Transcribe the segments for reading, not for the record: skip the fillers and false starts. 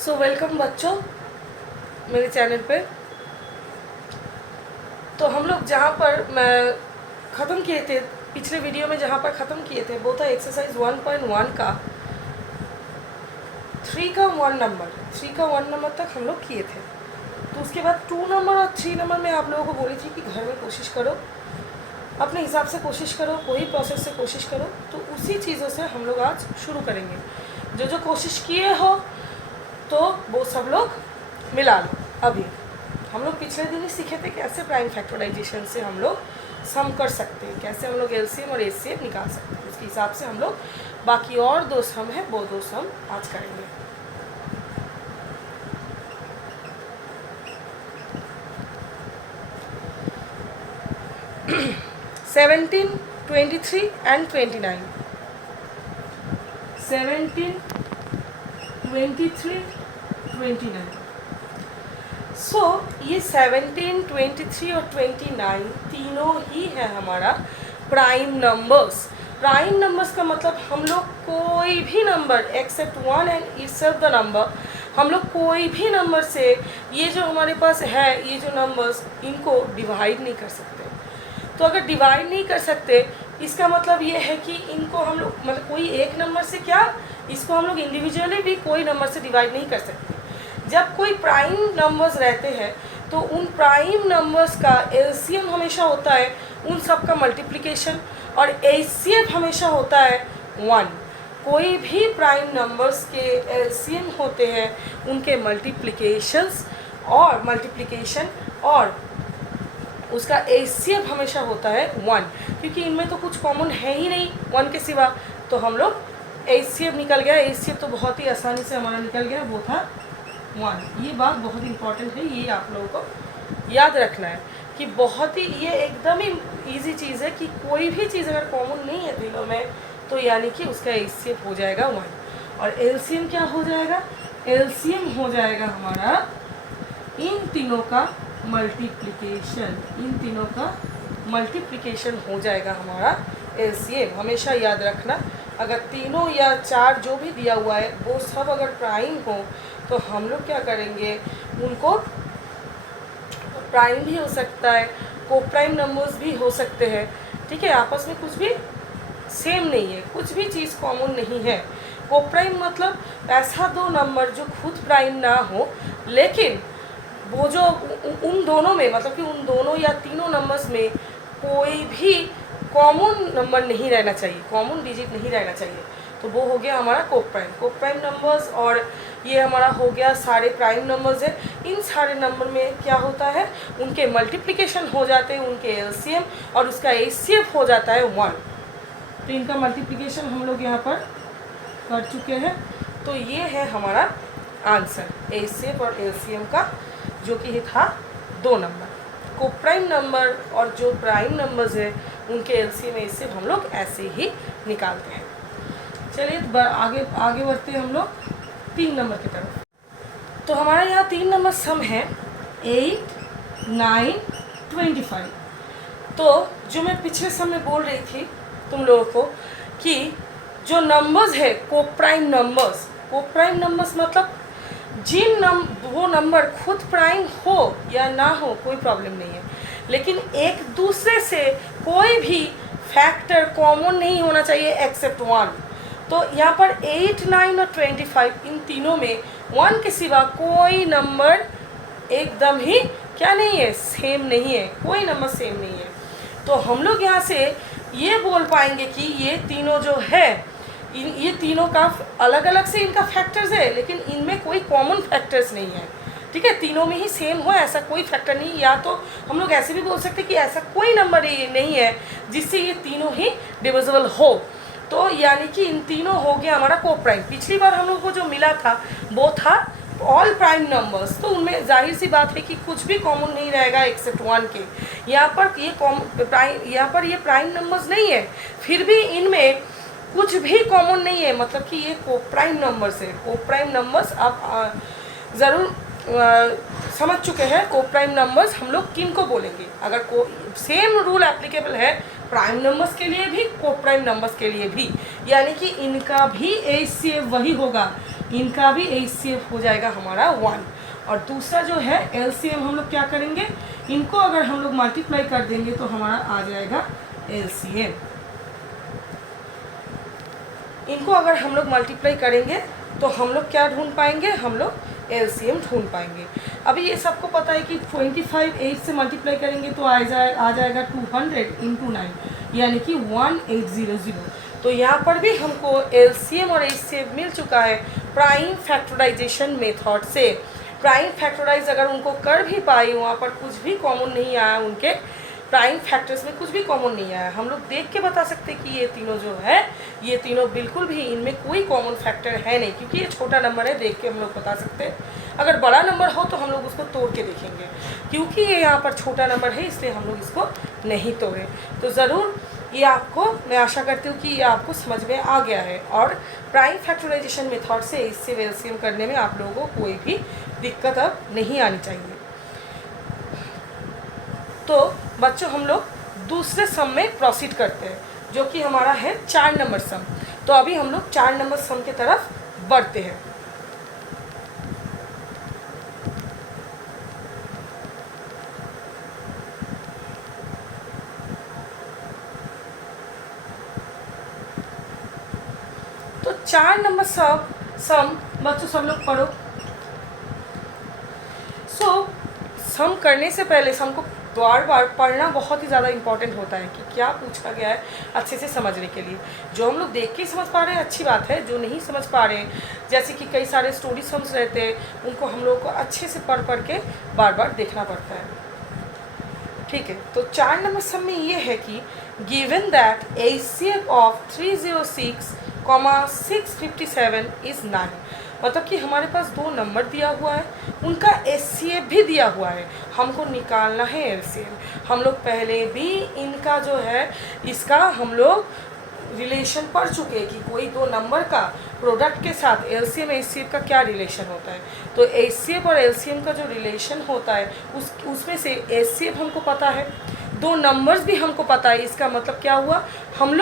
So welcome बच्चों मेरे channel पे। तो हम लोग जहाँ पर मैं ख़त्म किए थे पिछले वीडियो में, जहाँ पर ख़त्म किए थे वो था एक्सरसाइज 1.1 का 3 का 1 नंबर तक हम लोग किए थे। तो उसके बाद 2 नंबर और 3 नंबर में आप लोगों को बोली थी कि घर में कोशिश करो, अपने हिसाब से कोशिश करो, कोई प्रोसेस से कोशिश करो। तो उसी चीज़ों से हम लोग आज शुरू करेंगे। जो जो कोशिश किए हो तो वो सब लोग मिला लो। अभी हम लोग पिछले दिन ही सीखे थे कैसे प्राइम फैक्टराइजेशन से हम लोग सम कर सकते हैं, कैसे हम लोग एलसीएम और एचसीएफ निकाल सकते हैं। उसके हिसाब से हम लोग बाकी और 2 सम है वो 2 सम आज करेंगे। Seventeen 23 and 29 17 23 29। सो ये 17, 23 और 29 तीनों ही है हमारा प्राइम नंबर्स। प्राइम नंबर्स का मतलब हम लोग कोई भी number except 1 and itself the number, हम लोग कोई भी नंबर से ये जो हमारे पास है ये जो नंबर्स इनको डिवाइड नहीं कर सकते। तो अगर डिवाइड नहीं कर सकते इसका मतलब ये है कि इनको हम लोग मतलब कोई एक नंबर से क्या इसको हम लोग इंडिविजुअली भी कोई नंबर से डिवाइड नहीं कर सकते। जब कोई प्राइम नंबर्स रहते हैं तो उन प्राइम नंबर्स का एलसीएम हमेशा होता है उन सब का मल्टीप्लिकेशन और एचसीएफ हमेशा होता है 1। कोई भी प्राइम नंबर्स के एलसीएम होते हैं उनके मल्टीप्लिकेशन और उसका एचसीएफ हमेशा होता है 1, क्योंकि इनमें तो कुछ कॉमन है ही नहीं 1 के सिवा। तो हम लोग एचसीएफ निकल गया, एचसीएफ तो बहुत ही आसानी से हमारा निकल गया, वो था 1। ये बात बहुत इंपॉर्टेंट है, ये आप लोगों को याद रखना है कि बहुत ही ये एकदम ही ईजी चीज़ है कि कोई भी चीज़ अगर कॉमन नहीं है तीनों में तो यानी कि उसका एचसीएफ हो जाएगा 1। और एलसीएम क्या हो जाएगा? एलसीएम हो जाएगा हमारा इन तीनों का मल्टीप्लिकेशन, इन तीनों का मल्टीप्लिकेशन हो जाएगा हमारा एलसीएम। हमेशा याद रखना, अगर तीनों या 4 जो भी दिया हुआ है वो सब अगर प्राइम हो तो हम लोग क्या करेंगे, उनको प्राइम भी हो सकता है, को प्राइम नंबर्स भी हो सकते हैं। ठीक है, आपस में कुछ भी सेम नहीं है, कुछ भी चीज़ कॉमन नहीं है। को प्राइम मतलब ऐसा 2 नंबर जो खुद प्राइम ना हो लेकिन वो जो उन दोनों में मतलब कि उन दोनों या तीनों नंबर्स में कोई भी कॉमन नंबर नहीं रहना चाहिए, कॉमन डिजिट नहीं रहना चाहिए। तो वो हो गया हमारा को प्राइम नंबर्स। और ये हमारा हो गया सारे प्राइम नंबर्स है। इन सारे नंबर में क्या होता है, उनके मल्टीप्लिकेशन हो जाते हैं, उनके एलसीएम और उसका एचसीएफ हो जाता है 1। तो इनका मल्टीप्लिकेशन हम लोग यहाँ पर कर चुके हैं। तो ये है हमारा आंसर एचसीएफ और एलसीएम का, जो कि था 2 नंबर। को प्राइम नंबर और जो प्राइम नंबर्स है उनके एलसीएम एचसीएफ हम लोग ऐसे ही निकालते हैं। चलिए आगे बढ़ते हैं हम लोग 3 नंबर की तरफ। तो हमारा यहाँ 3 नंबर सम है 8, 9, 25। तो जो मैं पिछले सम में बोल रही थी तुम लोगों को कि जो नंबर्स है को प्राइम नंबर्स मतलब वो नंबर खुद प्राइम हो या ना हो कोई प्रॉब्लम नहीं है, लेकिन एक दूसरे से कोई भी फैक्टर कॉमन नहीं होना चाहिए एक्सेप्ट 1। तो यहाँ पर 8, 9 और 25 इन तीनों में 1 के सिवा कोई नंबर एकदम ही क्या नहीं है, सेम नहीं है, कोई नंबर सेम नहीं है। तो हम लोग यहाँ से ये बोल पाएंगे कि ये तीनों जो है ये तीनों का अलग अलग से इनका फैक्टर्स है लेकिन इनमें कोई कॉमन फैक्टर्स नहीं है। ठीक है, तीनों में ही सेम हो ऐसा कोई फैक्टर नहीं। या तो हम लोग ऐसे भी बोल सकते कि ऐसा कोई नंबर नहीं है जिससे ये तीनों ही डिविजिबल हो। तो यानी कि इन तीनों हो गया हमारा को प्राइम। पिछली बार हम लोग को जो मिला था वो था ऑल प्राइम नंबर्स, तो उनमें जाहिर सी बात है कि कुछ भी कॉमन नहीं रहेगा एक्सेप्ट 1 के। यहाँ पर ये प्राइम नंबर्स नहीं है, फिर भी इनमें कुछ भी कॉमन नहीं है, मतलब कि ये को प्राइम नंबर्स है। को प्राइम नंबर्स आप ज़रूर समझ चुके हैं। को प्राइम नंबर्स हम लोग किन को बोलेंगे, अगर को सेम रूल एप्लीकेबल है प्राइम नंबर्स के लिए भी को प्राइम नंबर्स के लिए भी, यानी कि इनका भी एचसीएफ वही होगा इनका भी HCF हो जाएगा हमारा 1। और दूसरा जो है LCM हम लोग क्या करेंगे, इनको अगर हम लोग मल्टीप्लाई कर देंगे तो हमारा आ जाएगा LCM। इनको अगर हम लोग मल्टीप्लाई करेंगे तो हम लोग क्या ढूंढ पाएंगे, हम लोग LCM ढूंढ पाएंगे। अभी ये सबको पता है कि 25 8 से मल्टीप्लाई करेंगे तो आ जाएगा 200 × 9 यानी कि 1800। तो यहाँ पर भी हमको LCM और HCF मिल चुका है प्राइम फैक्टराइजेशन मेथड से। प्राइम फैक्टराइज अगर उनको कर भी पाए, वहाँ पर कुछ भी कॉमन नहीं आया, उनके प्राइम फैक्टर्स में कुछ भी कॉमन नहीं आया। हम लोग देख के बता सकते कि ये तीनों जो है, ये तीनों बिल्कुल भी इनमें कोई कॉमन फैक्टर है नहीं, क्योंकि ये छोटा नंबर है, देख के हम लोग बता सकते हैं। अगर बड़ा नंबर हो तो हम लोग उसको तोड़ के देखेंगे, क्योंकि ये यहाँ पर छोटा नंबर है इसलिए हम लोग इसको नहीं तोड़े। तो ज़रूर ये आपको, मैं आशा करती हूँ कि ये आपको समझ में आ गया है, और प्राइम फैक्टराइजेशन मेथड से इससे एलसीएम करने में आप लोगों को कोई भी दिक्कत अब नहीं आनी चाहिए। तो बच्चों हम लोग दूसरे सम में प्रोसीड करते हैं, जो कि हमारा है 4 नंबर सम। तो अभी हम लोग 4 नंबर सम की तरफ बढ़ते हैं। तो 4 नंबर सम बच्चों सब लोग पढ़ो। सम करने से पहले सम को बार बार पढ़ना बहुत ही ज़्यादा इम्पॉर्टेंट होता है कि क्या पूछा गया है अच्छे से समझने के लिए। जो हम लोग देख के समझ पा रहे हैं अच्छी बात है, जो नहीं समझ पा रहे हैं, जैसे कि कई सारे स्टोरी सम्स रहते हैं, उनको हम लोग को अच्छे से पढ़ के बार बार देखना पड़ता है। ठीक है, तो 4 नंबर सम में ये है कि given that HCF of 306,657 is 9। मतलब कि हमारे पास 2 नंबर दिया हुआ है, उनका HCF भी दिया हुआ है, हमको निकालना है LCM। हम लोग पहले भी इनका जो है इसका हम लोग रिलेशन पढ़ चुके हैं कि कोई 2 नंबर का प्रोडक्ट के साथ LCM HCF का क्या रिलेशन होता है। तो HCF और LCM का जो रिलेशन होता है उसमें से HCF हमको पता है, 2 नंबर्स भी हमको पता है। इसका मतलब क्या हुआ, हम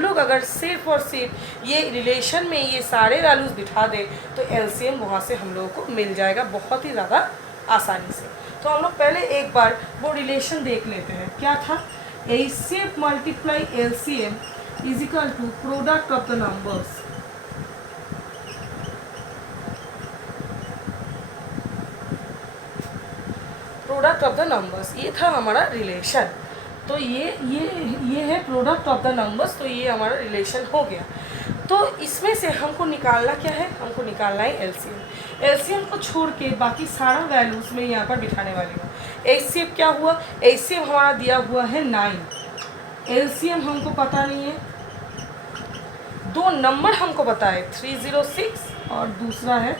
लोग अगर सिर्फ और सिर्फ ये रिलेशन में ये सारे वैल्यूज़ बिठा दे तो LCM वहाँ से हम लोगों को मिल जाएगा बहुत ही ज़्यादा आसानी से। तो हम लोग पहले एक बार वो रिलेशन देख लेते हैं। क्या था, HCF multiply LCM is equal to product of the numbers. Product of the numbers, ये था हमारा रिलेशन। तो ये है प्रोडक्ट ऑफ द नंबर्स, तो ये हमारा रिलेशन हो गया। तो इसमें से हमको निकालना क्या है, हमको निकालना है LCM। LCM को छोड़ के बाकी सारा वैल्यूज में यहाँ पर बिठाने वाली हूँ। HCF क्या हुआ, HCF हमारा दिया हुआ है 9, LCM हमको पता नहीं है। 2 नंबर हमको पता है 306 और दूसरा है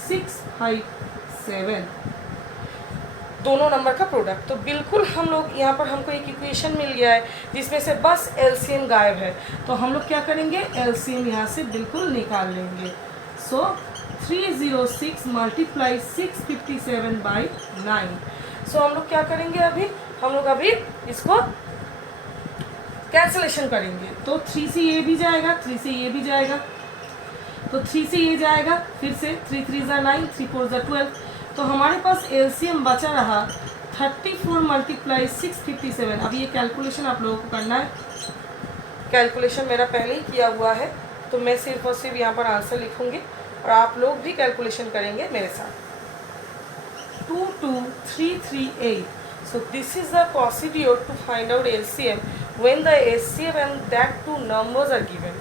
657, दोनों नंबर का प्रोडक्ट। तो बिल्कुल हम लोग यहाँ पर हमको एक इक्वेशन मिल गया है जिसमें से बस LCM गायब है। तो हम लोग क्या करेंगे, LCM यहाँ से बिल्कुल निकाल लेंगे। सो 306 मल्टीप्लाई 657 बाई 9। सो हम लोग क्या करेंगे, हम लोग अभी इसको कैंसलेशन करेंगे। तो 3 से ये भी जाएगा, 3 से ये भी जाएगा, तो 3 से ये जाएगा, फिर से 3 3 ज़ा 9, 3 4 ज़ा 12। तो हमारे पास LCM बचा रहा 34 मल्टीप्लाई 657। अब ये कैलकुलेशन आप लोगों को करना है। कैलकुलेशन मेरा पहले ही किया हुआ है, तो मैं सिर्फ और सिर्फ यहाँ पर आंसर लिखूँगी और आप लोग भी कैलकुलेशन करेंगे मेरे साथ। 22338। So this is the procedure to find out LCM when the HCF and that 2 numbers are given.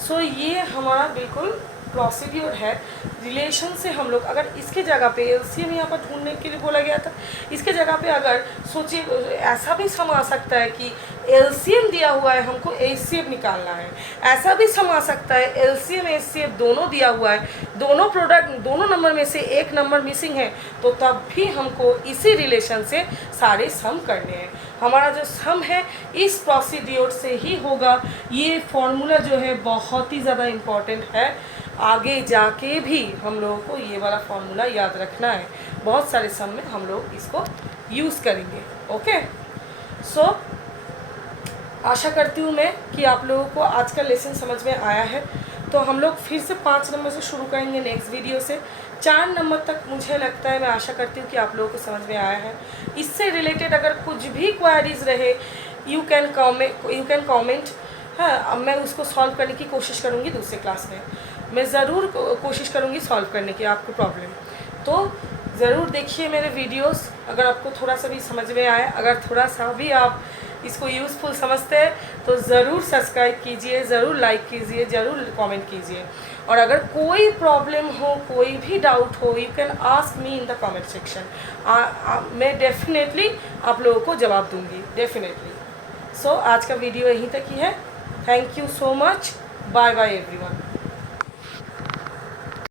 So ये हमारा बिल्कुल प्रोसीड्योर है। रिलेशन से हम लोग अगर इसके जगह पे LCM यहाँ पर ढूंढने के लिए बोला गया था, इसके जगह पे अगर सोचिए ऐसा भी सम आ सकता है कि LCM दिया हुआ है, हमको HCF निकालना है। ऐसा भी सम आ सकता है LCM HCF दोनों दिया हुआ है, दोनों प्रोडक्ट, दोनों नंबर में से एक नंबर मिसिंग है, तो तब भी हमको इसी रिलेशन से सारे सम करने हैं। हमारा जो सम है इस प्रोसीड्योर से ही होगा। ये फॉर्मूला जो है बहुत ही ज़्यादा इम्पॉर्टेंट है, आगे जाके भी हम लोगों को ये वाला फॉर्मूला याद रखना है। बहुत सारे सम में हम लोग इसको यूज़ करेंगे। ओके, सो आशा करती हूँ मैं कि आप लोगों को आज का लेसन समझ में आया है। तो हम लोग फिर से 5 नंबर से शुरू करेंगे नेक्स्ट वीडियो से। 4 नंबर तक मुझे लगता है, मैं आशा करती हूँ कि आप लोगों को समझ में आया है। इससे रिलेटेड अगर कुछ भी क्वेरीज रहे, यू कैन कमेंट। हाँ, अब मैं उसको सॉल्व करने की कोशिश करूँगी दूसरे क्लास में। मैं ज़रूर कोशिश करूँगी सॉल्व करने की आपको प्रॉब्लम। तो ज़रूर देखिए मेरे वीडियोस। अगर आपको थोड़ा सा भी समझ में आया, अगर थोड़ा सा भी आप इसको यूज़फुल समझते हैं, तो ज़रूर सब्सक्राइब कीजिए, ज़रूर लाइक कीजिए, ज़रूर कमेंट कीजिए। और अगर कोई प्रॉब्लम हो, कोई भी डाउट हो, you can ask me in the comment section. मैं डेफिनेटली आप लोगों को जवाब दूंगी, डेफिनेटली। सो आज का वीडियो यहीं तक ही है। Thank you so much. Bye bye everyone.